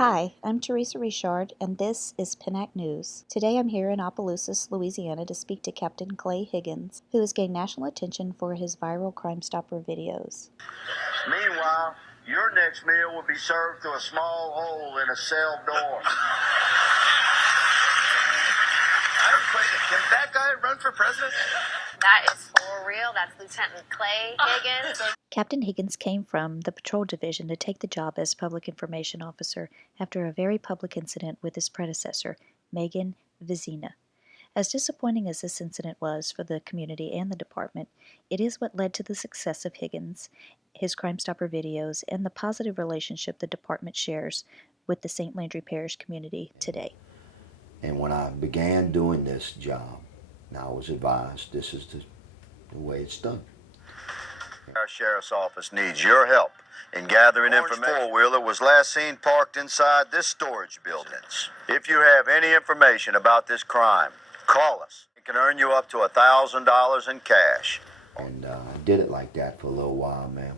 Hi, I'm Teresa Richard, and this is Pinnack News. Today I'm here in Opelousas, Louisiana to speak to Captain Clay Higgins, who has gained national attention for his viral Crime Stopper videos. Meanwhile, your next meal will be served through a small hole in a cell door. I have a question. Can that guy run for president? That is for real. That's Lieutenant Clay Higgins. Captain Higgins came from the Patrol Division to take the job as Public Information Officer after a very public incident with his predecessor, Megan Vizina. As disappointing as this incident was for the community and the department, it is what led to the success of Higgins, his Crime Stopper videos, and the positive relationship the department shares with the St. Landry Parish community today. And when I began doing this job, I was advised this is the way it's done. Our sheriff's office needs your help in gathering information. Four-wheeler was last seen parked inside this storage building. If you have any information about this crime, call us. It can earn you up to $1,000 in cash. And I did it like that for a little while, ma'am.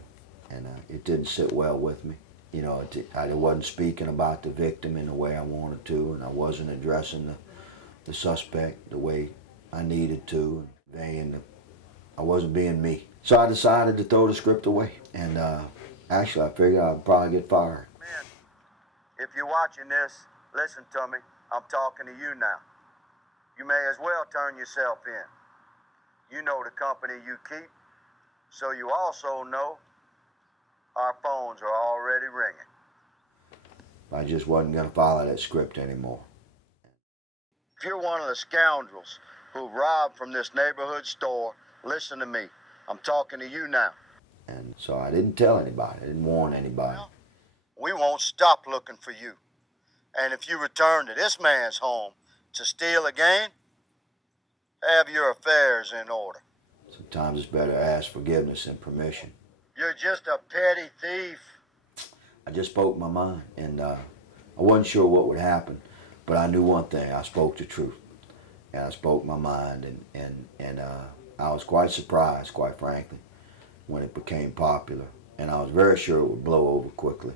And it didn't sit well with me. You know, I wasn't speaking about the victim in the way I wanted to, and I wasn't addressing the suspect the way I needed to. I wasn't being me. So I decided to throw the script away. And actually, I figured I'd probably get fired. Man, if you're watching this, listen to me. I'm talking to you now. You may as well turn yourself in. You know the company you keep, so you also know our phones are already ringing. I just wasn't going to follow that script anymore. If you're one of the scoundrels who robbed from this neighborhood store, listen to me. I'm talking to you now. And so I didn't tell anybody. I didn't warn anybody. Well, we won't stop looking for you. And if you return to this man's home to steal again, have your affairs in order. Sometimes it's better to ask forgiveness and permission. You're just a petty thief. I just spoke my mind, and I wasn't sure what would happen, but I knew one thing. I spoke the truth, and I spoke my mind, and I was quite surprised, quite frankly, when it became popular, and I was very sure it would blow over quickly,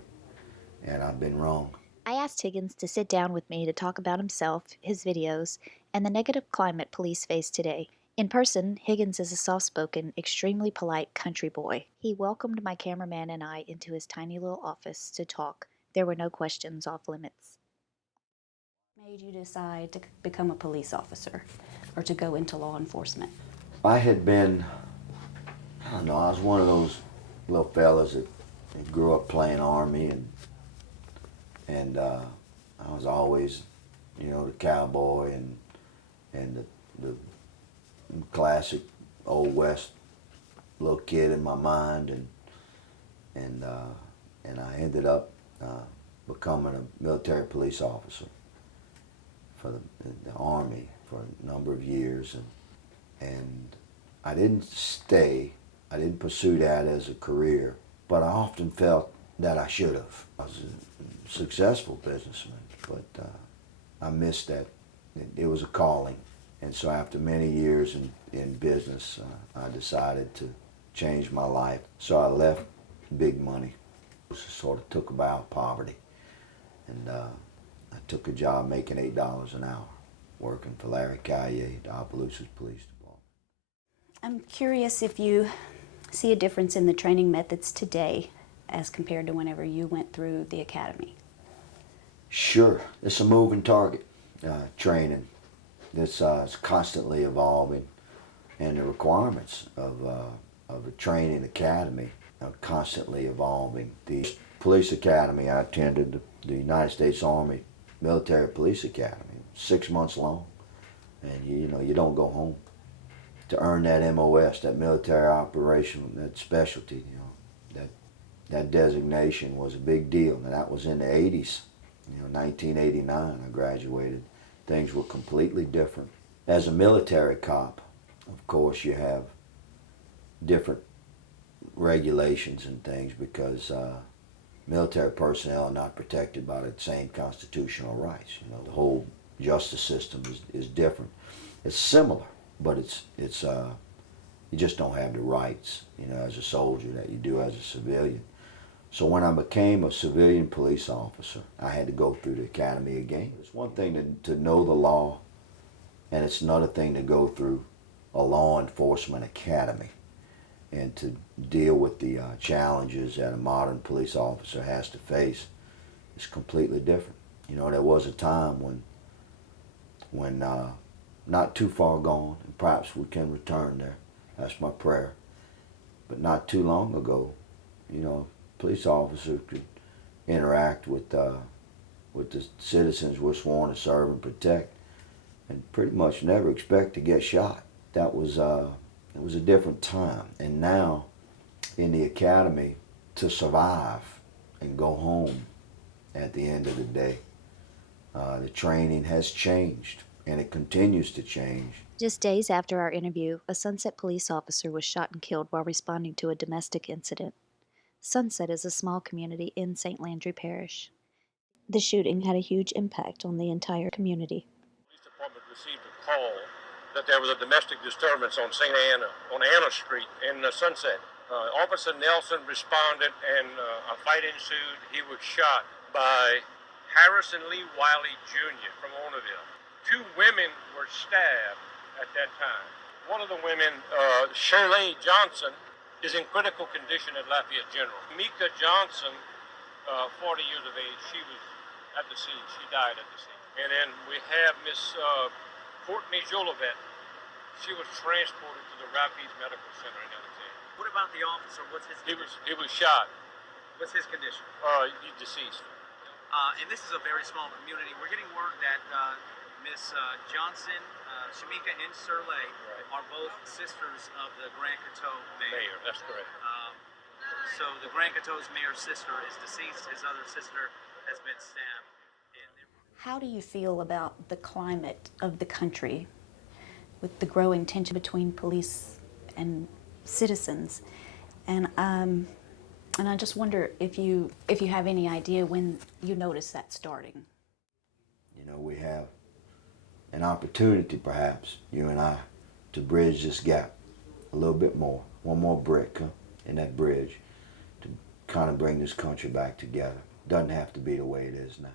and I've been wrong. I asked Higgins to sit down with me to talk about himself, his videos, and the negative climate police face today. In person, Higgins is a soft-spoken, extremely polite country boy. He welcomed my cameraman and I into his tiny little office to talk. There were no questions off limits. What made you decide to become a police officer or to go into law enforcement? I had been, I don't know, I was one of those little fellas that grew up playing Army, and I was always, you know, the cowboy and the classic Old West little kid in my mind, and I ended up becoming a military police officer for the Army for a number of years, and I didn't stay. I didn't pursue that as a career, but I often felt that I should have. I was a successful businessman, but I missed that. It was a calling. And so after many years in business, I decided to change my life. So I left big money, sort of took about poverty. And I took a job making $8 an hour, working for Larry Caillé, the Opelousas Police Department. I'm curious if you see a difference in the training methods today as compared to whenever you went through the academy. Sure, it's a moving target, training. This is constantly evolving, and the requirements of a training academy are constantly evolving. The police academy I attended, the United States Army Military Police Academy, 6 months long, and you don't go home. To earn that MOS, that military operation, that specialty, that designation was a big deal, and that was in the 80s. 1989, I graduated. Things were completely different. As a military cop, of course, you have different regulations and things because military personnel are not protected by the same constitutional rights. The whole justice system is different. It's similar, but it's you just don't have the rights, as a soldier that you do as a civilian. So when I became a civilian police officer, I had to go through the academy again. It's one thing to know the law, and it's another thing to go through a law enforcement academy and to deal with the challenges that a modern police officer has to face. It's completely different. You know, there was a time when not too far gone, and perhaps we can return there. That's my prayer. But not too long ago, you know, police officers could interact with the citizens we're sworn to serve and protect, and pretty much never expect to get shot. That was it was a different time, and now in the academy, to survive and go home at the end of the day, the training has changed, and it continues to change. Just days after our interview, a Sunset police officer was shot and killed while responding to a domestic incident. Sunset is a small community in St. Landry Parish. The shooting had a huge impact on the entire community. The police department received a call that there was a domestic disturbance on St. Anna, on Anna Street in Sunset. Officer Nelson responded and a fight ensued. He was shot by Harrison Lee Wiley Jr. from Orneville. Two women were stabbed at that time. One of the women, Shirley Johnson, is in critical condition at Lafayette General. Mika Johnson, 40 years of age, she was at the scene. She died at the scene. And then we have Miss Courtney Jolivet. She was transported to the Rapides Medical Center in Alexandria. What about the officer? What's his condition? He was shot. What's his condition? He's deceased. And this is a very small community. We're getting word that Miss Johnson, Shamika, and Shirley are both sisters of the Grand Coteau mayor. That's correct. So the Grand Coteau's mayor's sister is deceased. His other sister has been stabbed. How do you feel about the climate of the country with the growing tension between police and citizens? And I just wonder if you have any idea when you notice that starting. You know, we have an opportunity, perhaps, you and I, to bridge this gap a little bit more. One more brick in that bridge to kind of bring this country back together. Doesn't have to be the way it is now.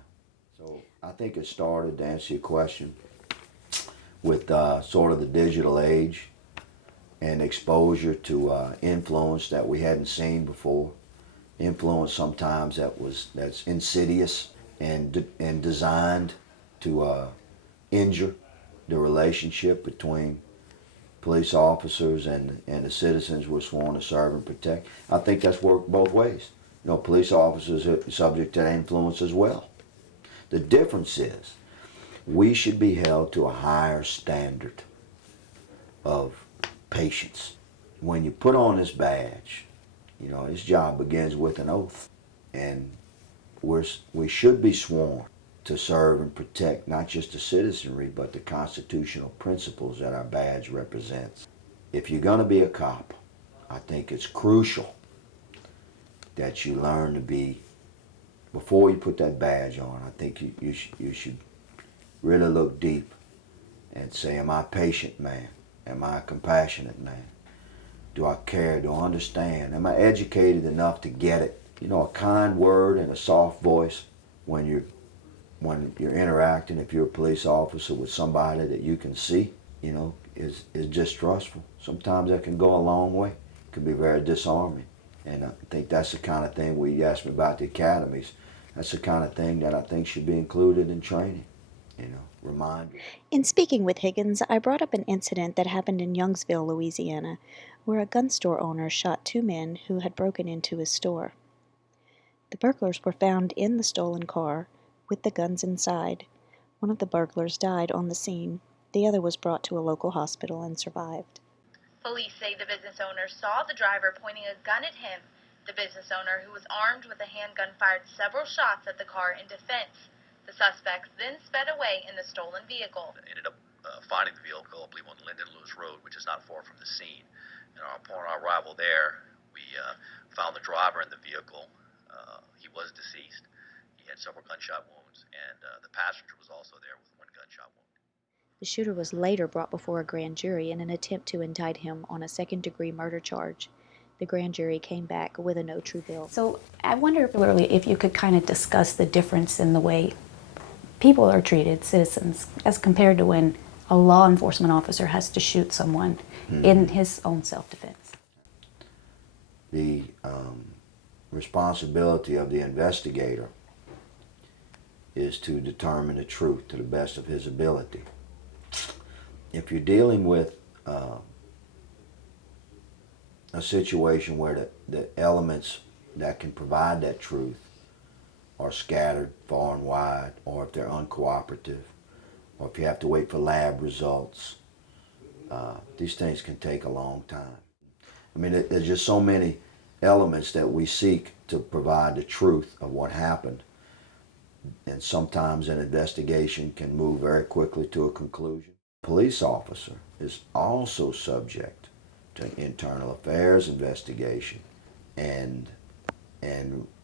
So I think it started, to answer your question, with sort of the digital age and exposure to influence that we hadn't seen before. Influence sometimes that's insidious and designed to injure the relationship between police officers and the citizens we're sworn to serve and protect. I think that's worked both ways. You know, police officers are subject to influence as well. The difference is we should be held to a higher standard of patience. When you put on this badge, you know, this job begins with an oath. And we should be sworn to serve and protect not just the citizenry, but the constitutional principles that our badge represents. If you're going to be a cop, I think it's crucial that you learn to be, before you put that badge on, I think you should really look deep and say, am I a patient man? Am I a compassionate man? Do I care? Do I understand? Am I educated enough to get it? You know, a kind word and a soft voice when you're interacting, if you're a police officer with somebody that you can see, you know, is distrustful. Sometimes that can go a long way. It can be very disarming. And I think that's the kind of thing, you asked me about the academies, that's the kind of thing that I think should be included in training, you know, reminders. In speaking with Higgins, I brought up an incident that happened in Youngsville, Louisiana, where a gun store owner shot two men who had broken into his store. The burglars were found in the stolen car with the guns inside. One of the burglars died on the scene. The other was brought to a local hospital and survived. Police say the business owner saw the driver pointing a gun at him. The business owner, who was armed with a handgun, fired several shots at the car in defense. The suspects then sped away in the stolen vehicle. Ended up finding the vehicle, I believe, on Linden Lewis Road, which is not far from the scene. And upon our arrival there, we found the driver in the vehicle. He was deceased. He had several gunshot wounds, and the passenger was also there with one gunshot wound. The shooter was later brought before a grand jury in an attempt to indict him on a second-degree murder charge. The grand jury came back with a no true bill. So I wonder particularly if you could kind of discuss the difference in the way people are treated, citizens, as compared to when a law enforcement officer has to shoot someone in his own self-defense. The responsibility of the investigator is to determine the truth to the best of his ability. If you're dealing with a situation where the elements that can provide that truth are scattered far and wide, or if they're uncooperative, or if you have to wait for lab results, these things can take a long time. I mean, there's just so many elements that we seek to provide the truth of what happened, and sometimes an investigation can move very quickly to a conclusion. A police officer is also subject to an internal affairs investigation, and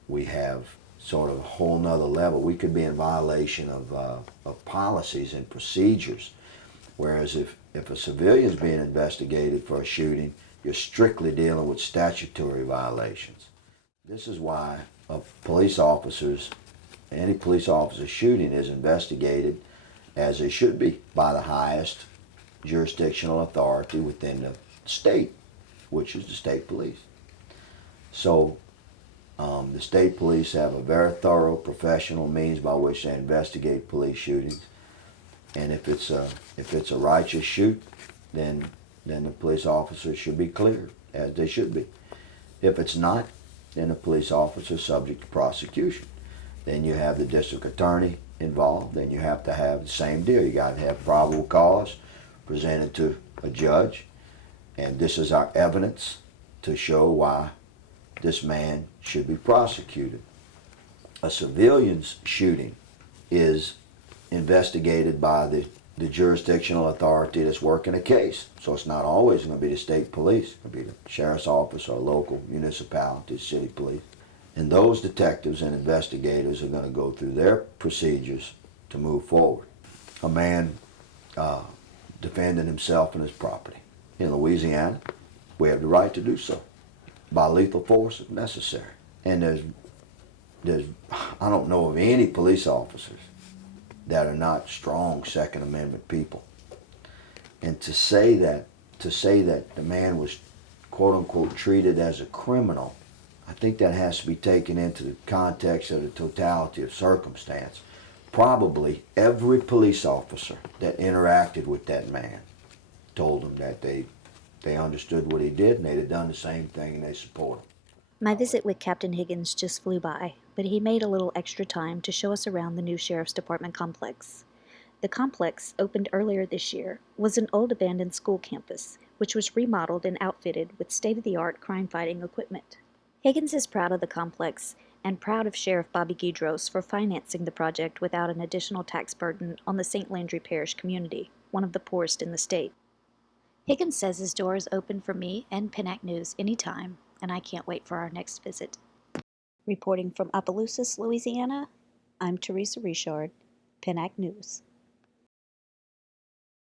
we have sort of a whole nother level. We could be in violation of policies and procedures, whereas if a civilian is being investigated for a shooting, you're strictly dealing with statutory violations. This is why any police officer shooting is investigated, as it should be, by the highest jurisdictional authority within the state, which is the state police. So the state police have a very thorough professional means by which they investigate police shootings, and if it's a righteous shoot, then the police officer should be cleared, as they should be. If it's not, then the police officer is subject to prosecution. Then you have the district attorney involved. Then you have to have the same deal. You got to have probable cause presented to a judge, and this is our evidence to show why this man should be prosecuted. A civilian's shooting is investigated by the jurisdictional authority that's working a case. So it's not always going to be the state police. It could be the sheriff's office or local municipality, city police. And those detectives and investigators are going to go through their procedures to move forward. A man defending himself and his property. In Louisiana, we have the right to do so, by lethal force if necessary. And I don't know of any police officers that are not strong Second Amendment people. And to say that the man was quote unquote treated as a criminal, I think that has to be taken into the context of the totality of circumstance. Probably every police officer that interacted with that man told him that they understood what he did and they'd have done the same thing, and they support him. My visit with Captain Higgins just flew by, but he made a little extra time to show us around the new Sheriff's Department complex. The complex, opened earlier this year, was an old abandoned school campus, which was remodeled and outfitted with state-of-the-art crime-fighting equipment. Higgins is proud of the complex and proud of Sheriff Bobby Guidros for financing the project without an additional tax burden on the St. Landry Parish community, one of the poorest in the state. Higgins says his door is open for me and Pinnack News anytime, and I can't wait for our next visit. Reporting from Opelousas, Louisiana, I'm Teresa Richard, Pinnack News.